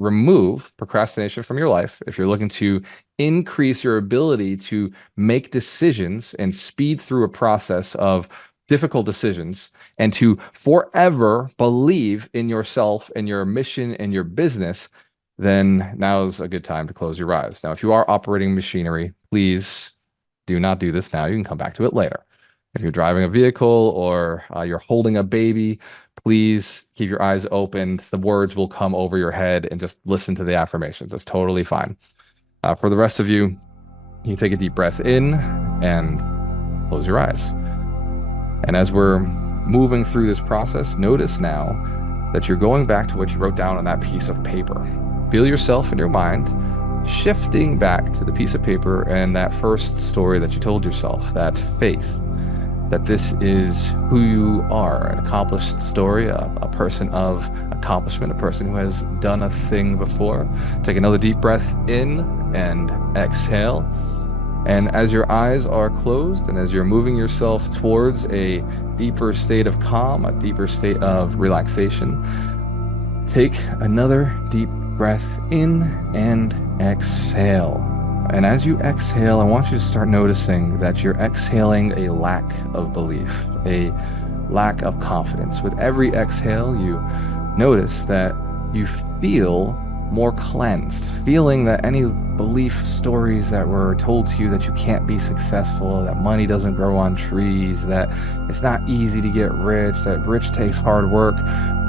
remove procrastination from your life, if you're looking to increase your ability to make decisions and speed through a process of difficult decisions, and to forever believe in yourself and your mission and your business, then now's a good time to close your eyes. Now, if you are operating machinery, please do not do this now. You can come back to it later. If you're driving a vehicle or you're holding a baby, please keep your eyes open. The words will come over your head and just listen to the affirmations. That's totally fine. For the rest of you, you can take a deep breath in and close your eyes. And as we're moving through this process, notice now that you're going back to what you wrote down on that piece of paper. Feel yourself in your mind shifting back to the piece of paper and that first story that you told yourself, that faith, that this is who you are, an accomplished story, a person of accomplishment, a person who has done a thing before. Take another deep breath in and exhale. And as your eyes are closed and as you're moving yourself towards a deeper state of calm, a deeper state of relaxation, take another deep breath in and exhale. And as you exhale, I want you to start noticing that you're exhaling a lack of belief, a lack of confidence. With every exhale, you notice that you feel more cleansed, feeling that any belief stories that were told to you that you can't be successful, that money doesn't grow on trees, that it's not easy to get rich, that rich takes hard work.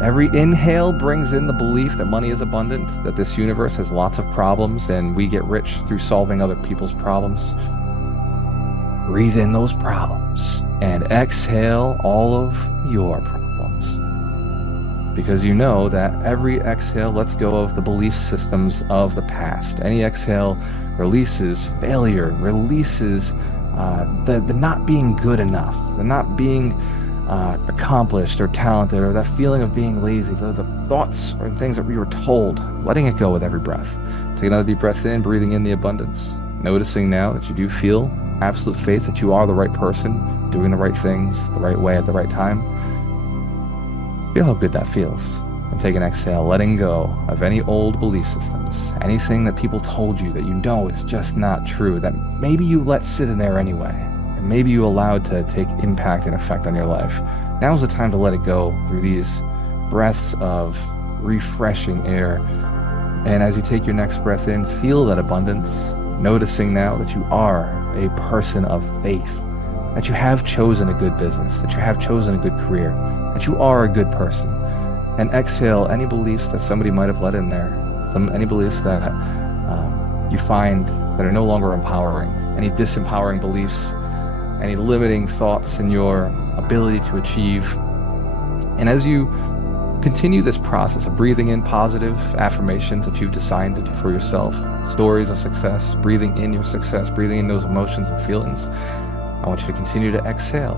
Every inhale brings in the belief that money is abundant, that this universe has lots of problems and we get rich through solving other people's problems. Breathe in those problems and exhale all of your problems. Because you know that every exhale lets go of the belief systems of the past. Any exhale releases failure, releases the not being good enough, the not being accomplished or talented, or that feeling of being lazy, the thoughts or things that we were told, letting it go with every breath. Take another deep breath in, breathing in the abundance, noticing now that you do feel absolute faith that you are the right person, doing the right things the right way at the right time. Feel how good that feels. And take an exhale, letting go of any old belief systems, anything that people told you that you know is just not true, that maybe you let sit in there anyway, and maybe you allowed to take impact and effect on your life. Now's the time to let it go through these breaths of refreshing air. And as you take your next breath in, feel that abundance, noticing now that you are a person of faith, that you have chosen a good business, that you have chosen a good career, that you are a good person. And exhale any beliefs that somebody might have let in there, any beliefs that you find that are no longer empowering, any disempowering beliefs, any limiting thoughts in your ability to achieve. And as you continue this process of breathing in positive affirmations that you've decided for yourself, stories of success, breathing in your success, breathing in those emotions and feelings, I want you to continue to exhale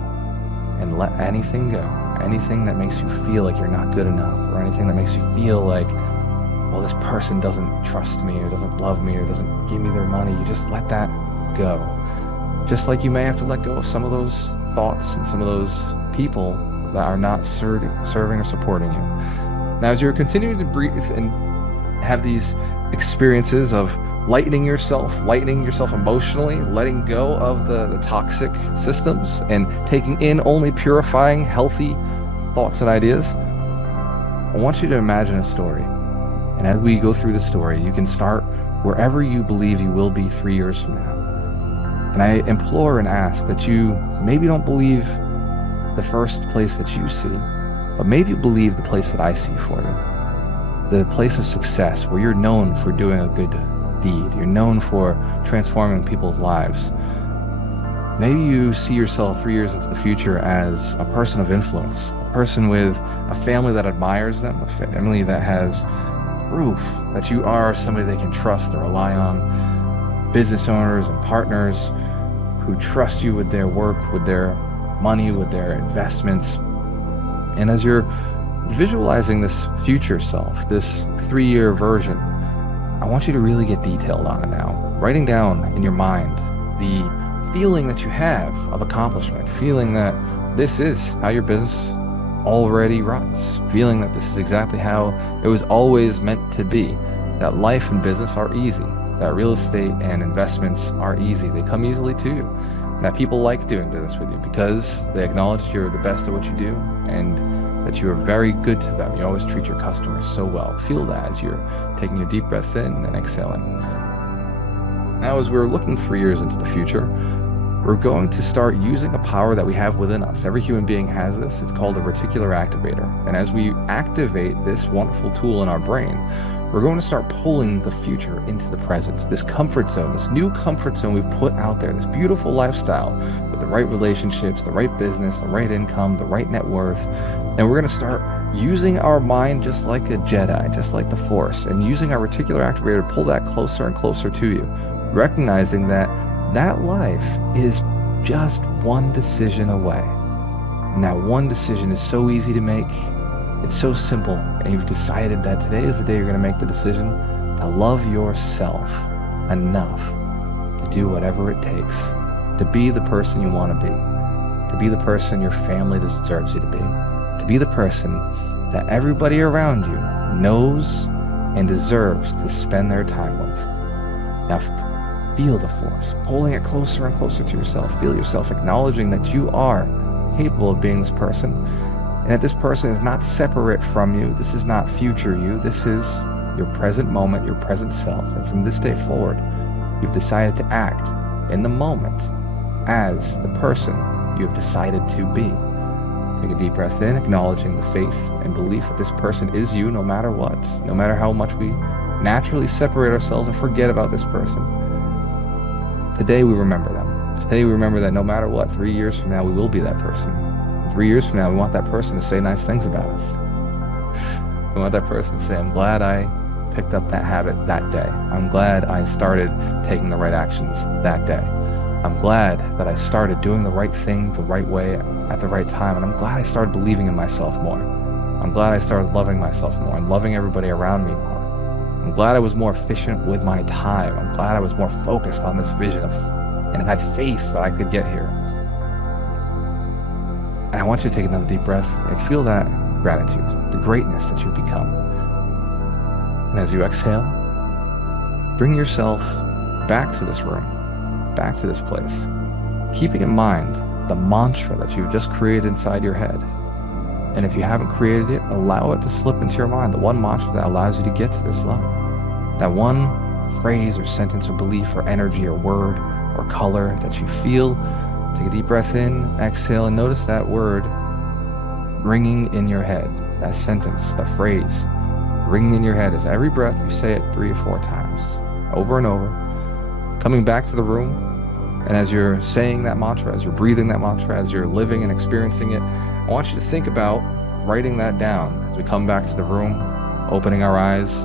and let anything go. Anything that makes you feel like you're not good enough, or anything that makes you feel like, well, this person doesn't trust me or doesn't love me or doesn't give me their money, you just let that go. Just like you may have to let go of some of those thoughts and some of those people that are not serving or supporting you. Now, as you're continuing to breathe and have these experiences of lightening yourself emotionally, letting go of the toxic systems and taking in only purifying, healthy thoughts and ideas, I want you to imagine a story. And as we go through the story, you can start wherever you believe you will be 3 years from now. And I implore and ask that you maybe don't believe the first place that you see, but maybe you believe the place that I see for you. The place of success where you're known for doing a good deed. You're known for transforming people's lives. Maybe you see yourself 3 years into the future as a person of influence, a person with a family that admires them, a family that has proof that you are somebody they can trust or rely on, business owners and partners who trust you with their work, with their money, with their investments. And as you're visualizing this future self, this 3-year version, I want you to really get detailed on it now. Writing down in your mind the feeling that you have of accomplishment, feeling that this is how your business already runs, feeling that this is exactly how it was always meant to be, that life and business are easy, that real estate and investments are easy. They come easily to you. That people like doing business with you because they acknowledge you're the best at what you do and that you are very good to them. You always treat your customers so well. Feel that as you're taking a deep breath in and exhaling. Now, as we're looking 3 years into the future, we're going to start using a power that we have within us. Every human being has this. It's called a reticular activator. And as we activate this wonderful tool in our brain, we're going to start pulling the future into the present. This comfort zone, this new comfort zone we've put out there, this beautiful lifestyle with the right relationships, the right business, the right income, the right net worth. And we're going to start using our mind just like a Jedi, just like the Force, and using our reticular activator to pull that closer and closer to you, recognizing that that life is just one decision away. And that one decision is so easy to make. It's so simple, and you've decided that today is the day you're going to make the decision to love yourself enough to do whatever it takes to be the person you want to be the person your family deserves you to be the person that everybody around you knows and deserves to spend their time with. Now, feel the Force, pulling it closer and closer to yourself. Feel yourself acknowledging that you are capable of being this person, and that this person is not separate from you. This is not future you. This is your present moment, your present self. And from this day forward, you've decided to act in the moment as the person you have decided to be. Take a deep breath in, acknowledging the faith and belief that this person is you no matter what, no matter how much we naturally separate ourselves and forget about this person. Today we remember them. Today we remember that no matter what, 3 years from now we will be that person. 3 years from now, we want that person to say nice things about us. We want that person to say, I'm glad I picked up that habit that day. I'm glad I started taking the right actions that day. I'm glad that I started doing the right thing the right way at the right time. And I'm glad I started believing in myself more. I'm glad I started loving myself more and loving everybody around me more. I'm glad I was more efficient with my time. I'm glad I was more focused on this vision and had faith that I could get here. And I want you to take another deep breath and feel that gratitude, the greatness that you've become. And as you exhale, bring yourself back to this room, back to this place, keeping in mind the mantra that you've just created inside your head. And if you haven't created it, allow it to slip into your mind, the one mantra that allows you to get to this level. That one phrase or sentence or belief or energy or word or color that you feel. Take a deep breath in, exhale, and notice that word ringing in your head, that sentence, that phrase ringing in your head. As every breath you say it 3 or 4 times, over and over, coming back to the room. And as you're saying that mantra, as you're breathing that mantra, as you're living and experiencing it, I want you to think about writing that down. As we come back to the room, opening our eyes,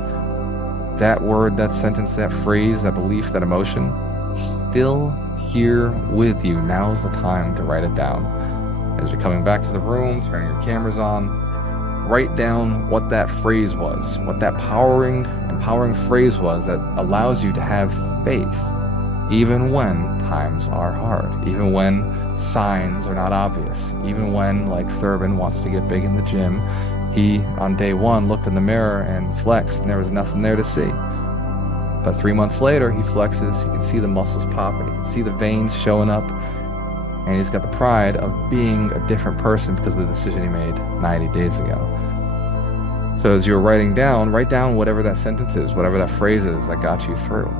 that word, that sentence, that phrase, that belief, that emotion, still here with you. Now's the time to write it down. As you're coming back to the room, turning your cameras on, write down what that phrase was, what that empowering phrase was that allows you to have faith even when times are hard, even when signs are not obvious, even when, like Thurman wants to get big in the gym, he on day 1 looked in the mirror and flexed and there was nothing there to see. But 3 months later, he flexes, he can see the muscles popping, he can see the veins showing up, and he's got the pride of being a different person because of the decision he made 90 days ago. So as you're writing down, write down whatever that sentence is, whatever that phrase is that got you through.